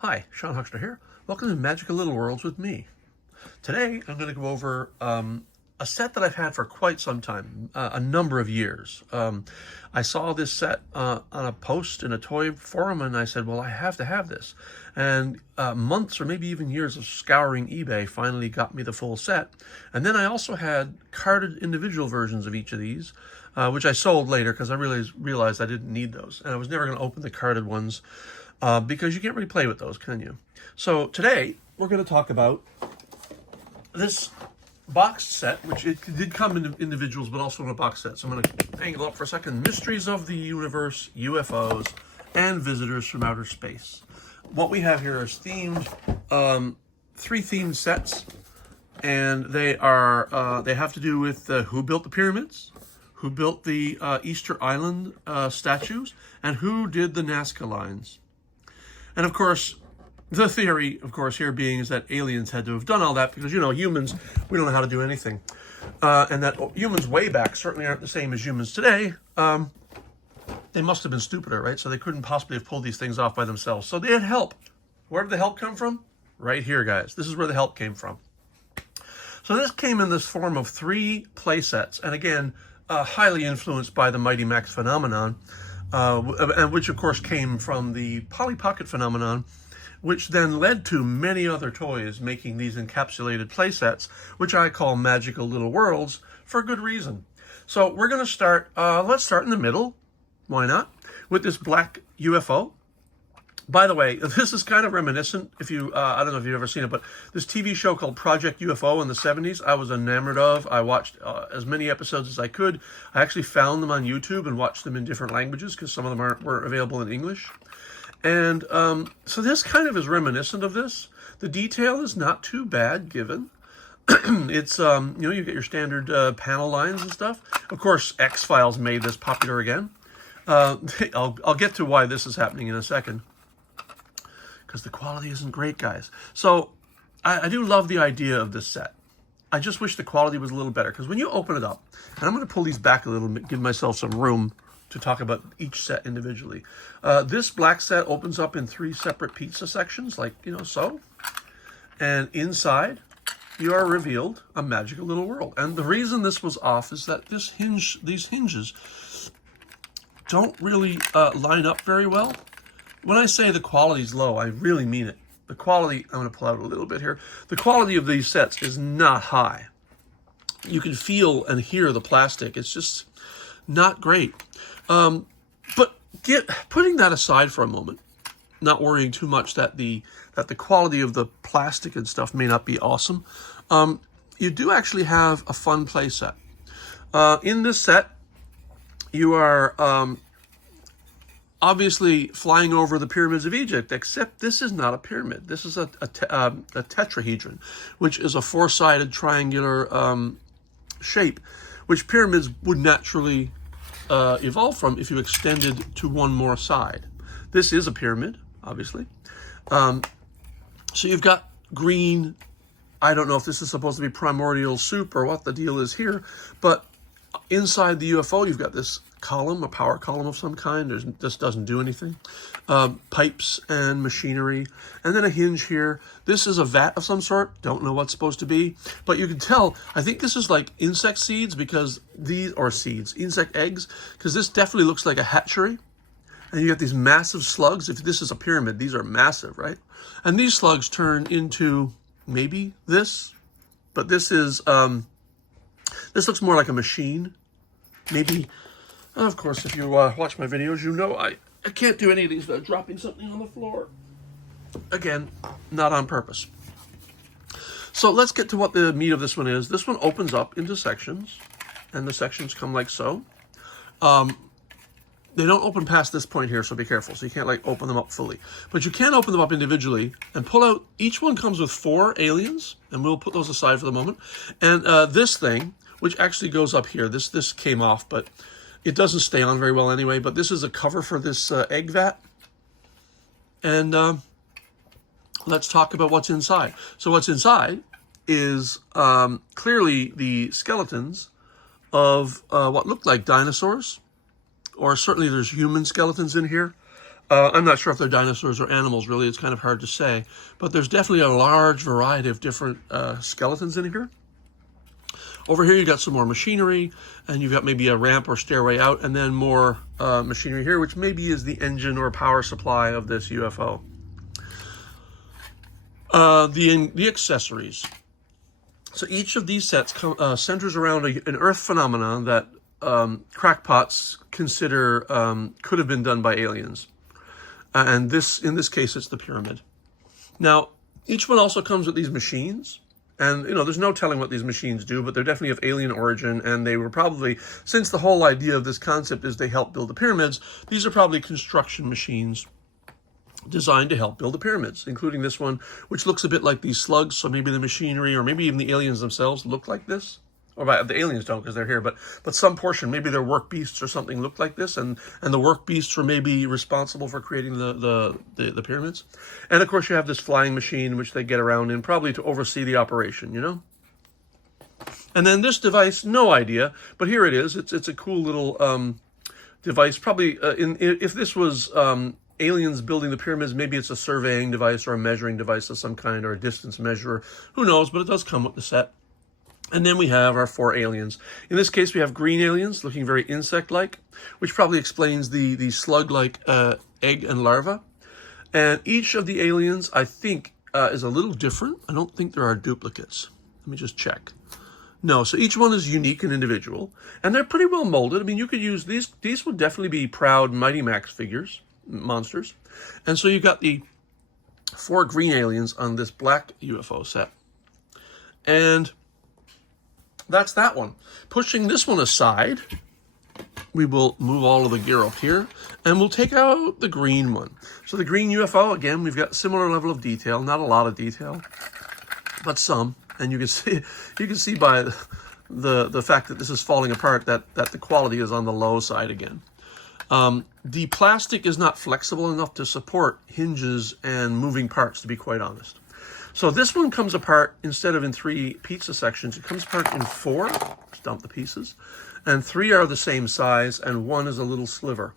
Hi, Sean Huxter here. Welcome to Magical Little Worlds with me. Today, I'm going to go over a set that I've had for quite some time, a number of years. I saw this set on a post in a toy forum, and I said, well, I have to have this. And months or maybe even years of scouring eBay finally got me the full set. And then I also had carded individual versions of each of these, which I sold later because I realized I didn't need those. And I was never going to open the carded ones because you can't really play with those, can you? So today, we're going to talk about this boxed set, which it did come in individuals, but also in a box set. So I'm going to angle up for a second. Mysteries of the Universe, UFOs, and Visitors from Outer Space. What we have here is themed, 3 themed sets, and they have to do with who built the pyramids, who built the Easter Island statues, and who did the Nazca lines. And of course, the theory, of course, here being is that aliens had to have done all that because, you know, humans, we don't know how to do anything. And that humans way back certainly aren't the same as humans today. They must have been stupider, right? So they couldn't possibly have pulled these things off by themselves. So they had help. Where did the help come from? Right here, guys. This is where the help came from. So this came in this form of 3 play sets. And again, highly influenced by the Mighty Max phenomenon, and which, of course, came from the Polly Pocket phenomenon, which then led to many other toys making these encapsulated play sets, which I call Magical Little Worlds for good reason. So we're going to start, let's start in the middle, why not, with this black UFO. By the way, this is kind of reminiscent, if you, I don't know if you've ever seen it, but this TV show called Project UFO in the 70s, I was enamored of. I watched as many episodes as I could. I actually found them on YouTube and watched them in different languages because some of them weren't available in English. And so this kind of is reminiscent of this. The detail is not too bad given. It's, you know, you get your standard panel lines and stuff. Of course, X-Files made this popular again. I'll get to why this is happening in a second, because the quality isn't great, guys. So I do love the idea of this set. I just wish the quality was a little better, because when you open it up, and I'm going to pull these back a little bit, give myself some room to talk about each set individually. This black set opens up in 3 separate pizza sections, like, you know, so. And inside, you are revealed a magical little world. And the reason this was off is that these hinges don't really line up very well. When I say the quality's low, I really mean it. The quality, I'm going to pull out a little bit here. The quality of these sets is not high. You can feel and hear the plastic. It's just not great. But putting that aside for a moment, not worrying too much that the quality of the plastic and stuff may not be awesome, you do actually have a fun play set. In this set, you are obviously flying over the pyramids of Egypt, except this is not a pyramid. This is a tetrahedron, which is a 4-sided triangular shape, which pyramids would naturally evolve from if you extended to one more side. This is a pyramid, obviously. So you've got green. I don't know if this is supposed to be primordial soup or what the deal is here, but inside the UFO, you've got this column, a power column of some kind. This doesn't do anything. Pipes and machinery, and then a hinge here. This is a vat of some sort. Don't know what's supposed to be, but you can tell, I think this is like insect seeds because insect eggs, because this definitely looks like a hatchery. And you get these massive slugs. If this is a pyramid, these are massive, right? And these slugs turn into maybe this, but this is, this looks more like a machine. Maybe, of course, if you watch my videos, you know I can't do any of these without dropping something on the floor. Again, not on purpose. So let's get to what the meat of this one is. This one opens up into sections, and the sections come like so. They don't open past this point here, so be careful. So you can't like open them up fully. But you can open them up individually and pull out. Each one comes with 4 aliens, and we'll put those aside for the moment. And this thing, which actually goes up here, this came off, but it doesn't stay on very well anyway. But this is a cover for this egg vat. And let's talk about what's inside. So what's inside is clearly the skeletons of what looked like dinosaurs, or certainly there's human skeletons in here. I'm not sure if they're dinosaurs or animals, really. It's kind of hard to say. But there's definitely a large variety of different skeletons in here. Over here, you got some more machinery, and you've got maybe a ramp or stairway out, and then more machinery here, which maybe is the engine or power supply of this UFO. The accessories. So each of these sets centers around an Earth phenomenon that crackpots consider could have been done by aliens. And in this case, it's the pyramid. Now, each one also comes with these machines. And, there's no telling what these machines do, but they're definitely of alien origin. And they were probably, since the whole idea of this concept is they help build the pyramids, these are probably construction machines designed to help build the pyramids, including this one, which looks a bit like these slugs. So maybe the machinery or maybe even the aliens themselves look like this. Or the aliens don't because they're here, but some portion, maybe their work beasts or something looked like this, and the work beasts were maybe responsible for creating the pyramids. And of course you have this flying machine which they get around in, probably to oversee the operation, And then this device, no idea, but here it is. It's a cool little device. Probably if this was aliens building the pyramids, maybe it's a surveying device or a measuring device of some kind, or a distance measurer. Who knows? But it does come with the set. And then we have our 4 aliens. In this case, we have green aliens looking very insect-like, which probably explains the slug-like egg and larva. And each of the aliens, I think, is a little different. I don't think there are duplicates. Let me just check. No, so each one is unique and individual. And they're pretty well molded. I mean, you could use these. These would definitely be proud Mighty Max figures, monsters. And so you've got the 4 green aliens on this black UFO set. And that's that one. Pushing this one aside, we will move all of the gear up here, and we'll take out the green one. So the green UFO, again, we've got similar level of detail, not a lot of detail, but some. And you can see by the fact that this is falling apart that the quality is on the low side again. The plastic is not flexible enough to support hinges and moving parts, to be quite honest. So this one comes apart, instead of in 3 pizza sections, it comes apart in 4. Just dump the pieces. And 3 are the same size, and 1 is a little sliver.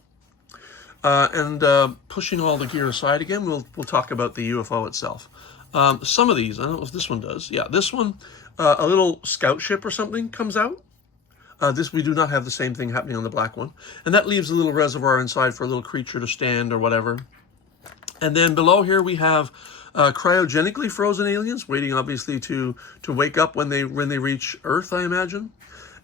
Pushing all the gear aside again, we'll talk about the UFO itself. Some of these, I don't know if this one does. Yeah, this one, a little scout ship or something comes out. We do not have the same thing happening on the black one. And that leaves a little reservoir inside for a little creature to stand or whatever. And then below here we have cryogenically frozen aliens, waiting obviously to wake up when they reach Earth, I imagine.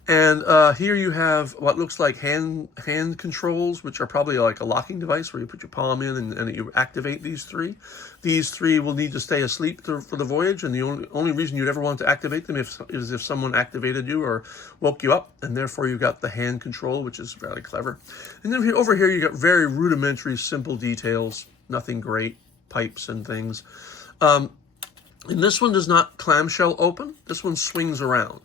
And here you have what looks like hand controls, which are probably like a locking device where you put your palm in and you activate these 3. These 3 will need to stay asleep for the voyage, and the only reason you'd ever want to activate them is if someone activated you or woke you up, and therefore you've got the hand control, which is very clever. And then over here you got very rudimentary, simple details, nothing great, pipes and things. And this one does not clamshell open. This one swings around.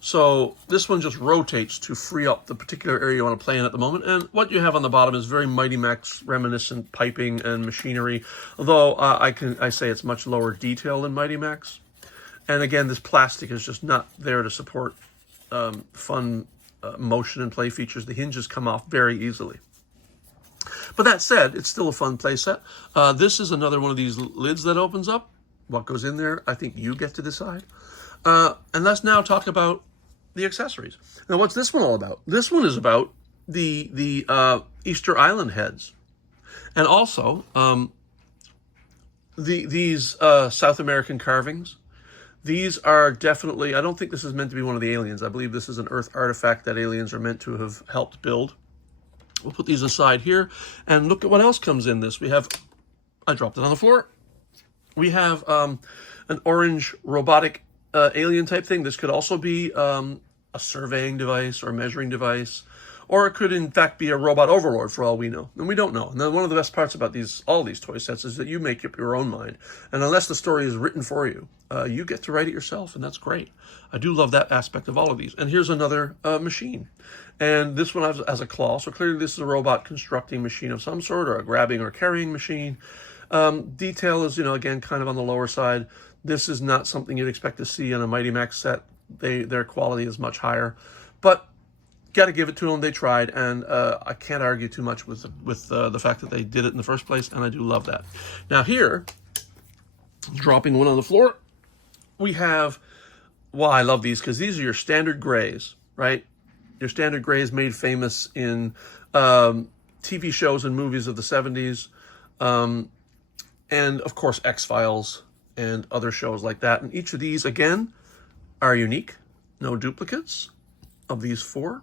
So this one just rotates to free up the particular area you want to play in at the moment. And what you have on the bottom is very Mighty Max reminiscent piping and machinery, although I say it's much lower detail than Mighty Max. And again, this plastic is just not there to support fun motion and play features. The hinges come off very easily. But that said, it's still a fun play set. This is another one of these lids that opens up. What goes in there, I think you get to decide. And let's now talk about the accessories. Now, what's this one all about? This one is about the Easter Island heads. And also, these South American carvings. These are definitely, I don't think this is meant to be one of the aliens. I believe this is an Earth artifact that aliens are meant to have helped build. We'll put these aside here and look at what else comes in this. We have, I dropped it on the floor. We have an orange robotic alien type thing. This could also be a surveying device or a measuring device, or it could in fact be a robot overlord for all we know. And we don't know. And then one of the best parts about all these toy sets is that you make up your own mind. And unless the story is written for you, you get to write it yourself, and that's great. I do love that aspect of all of these. And here's another machine. And this one has a claw, so clearly this is a robot constructing machine of some sort, or a grabbing or carrying machine. Detail is, again, kind of on the lower side. This is not something you'd expect to see on a Mighty Max set. Their quality is much higher. But got to give it to them. They tried, and I can't argue too much with the fact that they did it in the first place, and I do love that. Now here, dropping one on the floor, we have, well, I love these because these are your standard grays, right? Your standard grays made famous in TV shows and movies of the 70s, and of course X-Files and other shows like that. And each of these, again, are unique. No duplicates of these 4.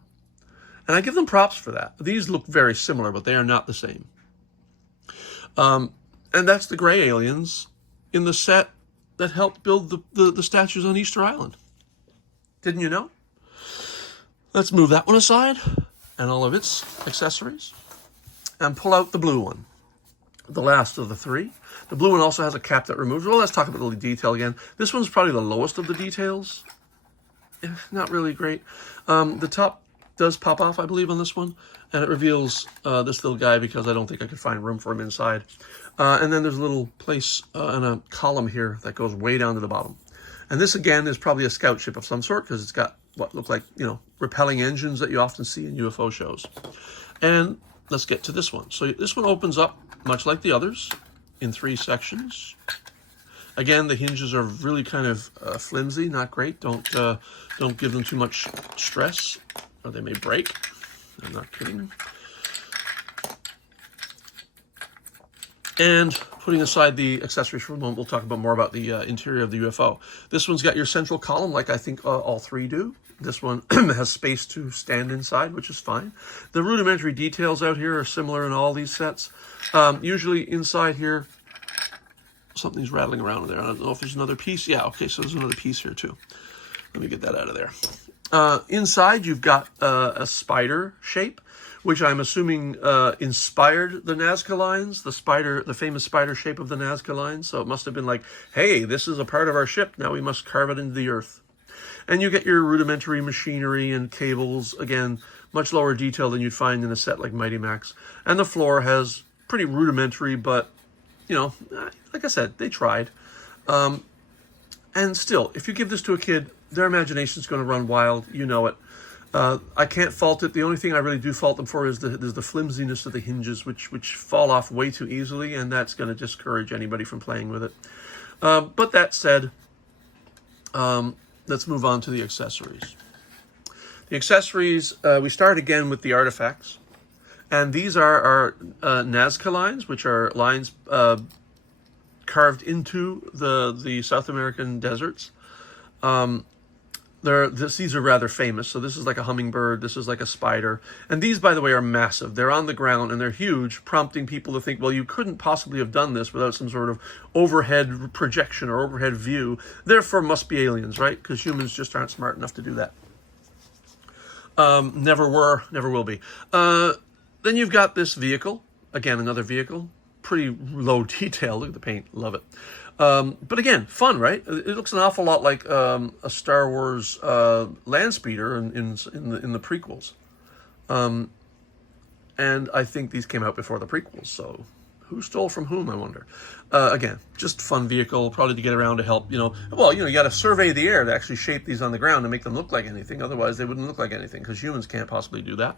And I give them props for that. These look very similar, but they are not the same. And that's the gray aliens in the set that helped build the statues on Easter Island. Didn't you know? Let's move that one aside and all of its accessories and pull out the blue one, the last of the 3. The blue one also has a cap that removes. Well, let's talk about the detail again. This one's probably the lowest of the details. Not really great. The top does pop off, I believe, on this one, and it reveals this little guy because I don't think I could find room for him inside. And then there's a little place and a column here that goes way down to the bottom. And this, again, is probably a scout ship of some sort because it's got what look like, repelling engines that you often see in UFO shows. And let's get to this one. So this one opens up, much like the others, in 3 sections. Again, the hinges are really kind of flimsy, not great. Don't give them too much stress, or they may break. I'm not kidding. And putting aside the accessories for a moment, we'll talk about more about the interior of the UFO. This one's got your central column, like I think all 3 do. This one has space to stand inside, which is fine. The rudimentary details out here are similar in all these sets. Usually inside here, something's rattling around in there. I don't know if there's another piece. Yeah, okay, so there's another piece here too. Let me get that out of there. Inside, you've got a spider shape, which I'm assuming inspired the Nazca lines, the famous spider shape of the Nazca lines. So it must have been like, hey, this is a part of our ship. Now we must carve it into the earth. And you get your rudimentary machinery and cables. Again, much lower detail than you'd find in a set like Mighty Max. And the floor has pretty rudimentary, but, like I said, they tried. And still, if you give this to a kid, their imagination's going to run wild. You know it. I can't fault it. The only thing I really do fault them for is the flimsiness of the hinges, which fall off way too easily, and that's going to discourage anybody from playing with it. But that said, let's move on to the accessories. The accessories, we start again with the artifacts. And these are our Nazca lines, which are lines carved into the South American deserts. These are rather famous. So this is like a hummingbird. This is like a spider. And these, by the way, are massive. They're on the ground and they're huge, prompting people to think, well, you couldn't possibly have done this without some sort of overhead projection or overhead view. Therefore, must be aliens, right? Because humans just aren't smart enough to do that. Never were, never will be. Then you've got this vehicle. Again, another vehicle. Pretty low detail. Look at the paint. Love it. But again, fun, right? It looks an awful lot like a Star Wars land speeder in the prequels. And I think these came out before the prequels, so who stole from whom, I wonder? Again, just fun vehicle, probably to get around to help, you got to survey the air to actually shape these on the ground and make them look like anything. Otherwise, they wouldn't look like anything, because humans can't possibly do that.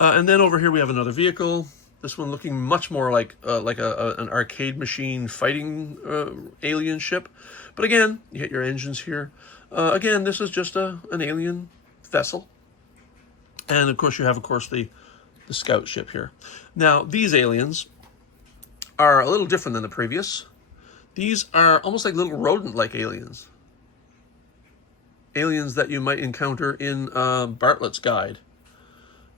And then over here we have another vehicle. This one looking much more like an arcade machine fighting alien ship. But again, you get your engines here. Again, this is just an alien vessel. And of course, you have, the scout ship here. Now, these aliens are a little different than the previous. These are almost like little rodent-like aliens. Aliens that you might encounter in Bartlett's Guide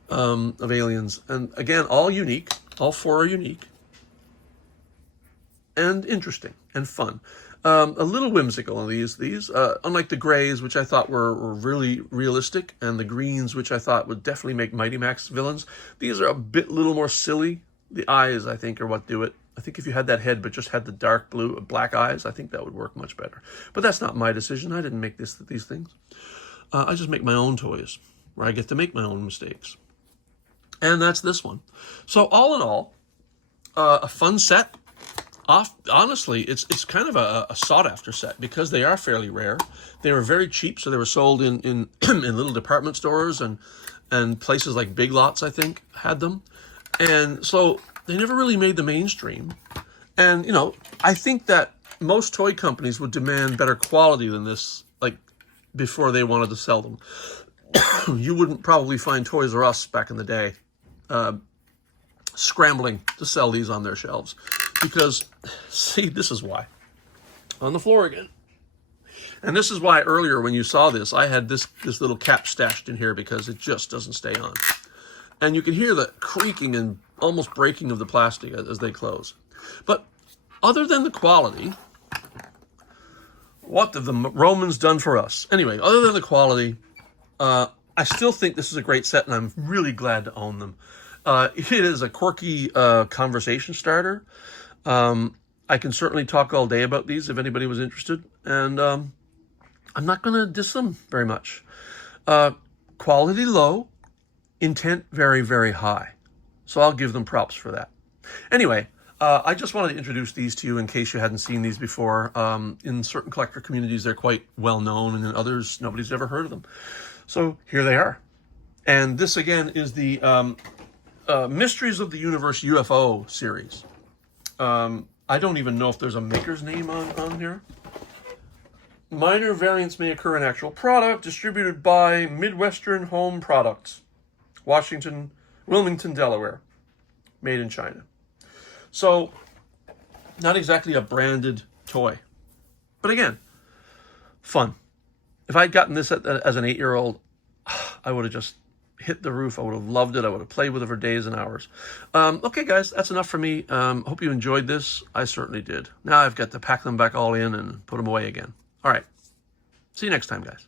of aliens. And again, all unique. All 4 are unique. And interesting and fun. A little whimsical on these. Unlike the grays, which I thought were really realistic, and the greens, which I thought would definitely make Mighty Max villains, these are a little more silly. The eyes, I think, are what do it. I think if you had that head but just had the dark black eyes, I think that would work much better. But that's not my decision. I didn't make these things. I just make my own toys, where I get to make my own mistakes. And that's this one. So all in all, a fun set. honestly, it's kind of a sought after set because they are fairly rare. They were very cheap, so they were sold in in little department stores and places like Big Lots, I think, had them. And so they never really made the mainstream. And, you know, I think that most toy companies would demand better quality than this, like, before they wanted to sell them. You wouldn't probably find Toys R Us back in the day scrambling to sell these on their shelves. Because, see, this is why. On the floor again. And this is why earlier when you saw this, I had this little cap stashed in here because it just doesn't stay on. And you can hear the creaking and almost breaking of the plastic as they close. But other than the quality, what have the Romans done for us? Anyway, other than the quality, I still think this is a great set, and I'm really glad to own them. It is a quirky conversation starter. I can certainly talk all day about these if anybody was interested, and I'm not going to diss them very much. Quality low, intent very, very high. So I'll give them props for that. Anyway, I just wanted to introduce these to you in case you hadn't seen these before. In certain collector communities, they're quite well known, and in others, nobody's ever heard of them. So here they are. And this, again, is the Mysteries of the Universe UFO series. I don't even know if there's a maker's name on here. Minor variants may occur in actual product, distributed by Midwestern Home Products, Wilmington, Delaware, made in China. So, not exactly a branded toy. But again, fun. If I'd gotten this as an 8-year-old, I would have just hit the roof. I would have loved it. I would have played with it for days and hours. Okay, guys, that's enough for me. Hope you enjoyed this. I certainly did. Now I've got to pack them back all in and put them away again. All right. See you next time, guys.